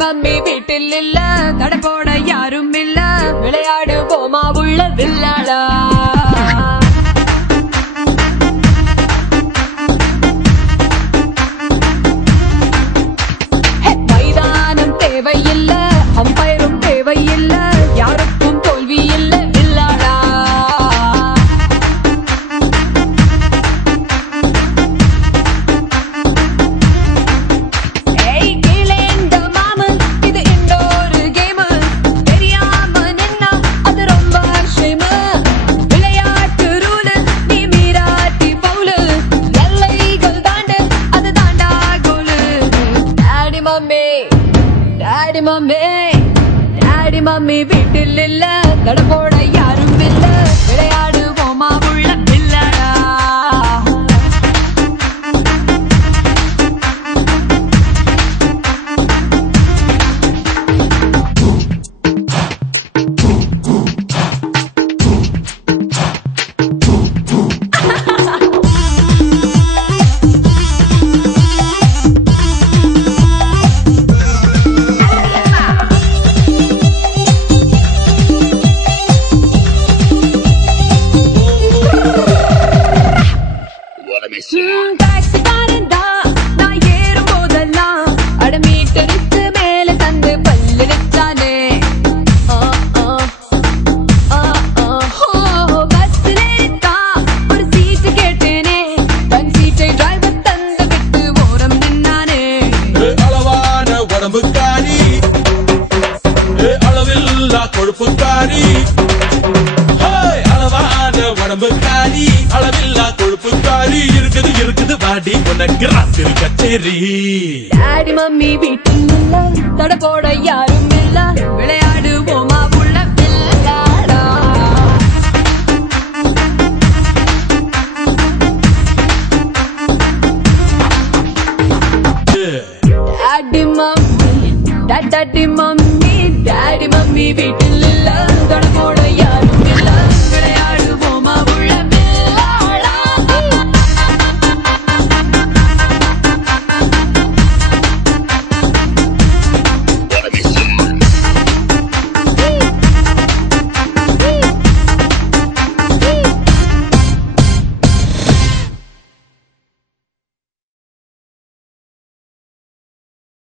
Mummy வீட்டில் இல்ல, தடப்போட யாரும் இல்ல, விளையாடு போமா உள்ள வில்லாடா. மைதானம் தேவையில்ல, அம்பயரும் தேவையில்ல, யாருக்கும் தோல்வி இல்ல வில்லாடா. டாடி மம்மி வீட்டில் இல்ல, தடப்போட யாரும் இல்ல, விளையாடு போமா உள்ள வில்லாடா. கொழுப்புக்காரி அளவான உடம்புக்காரி, அளவில்லா கொழுப்புக்காரி, இருக்குது இருக்குது வாடி உனக்கு ராத்திரி கச்சேரி. டாடி மம்மி வீட்டில் இல்ல, தடப்போட யாரும் இல்ல, விளையாடு போமா உள்ள வில்லாடா. Daddy mummy, daddy mummy, daddy mummy வீட்டில் இல்ல, தடப்போட யாரும்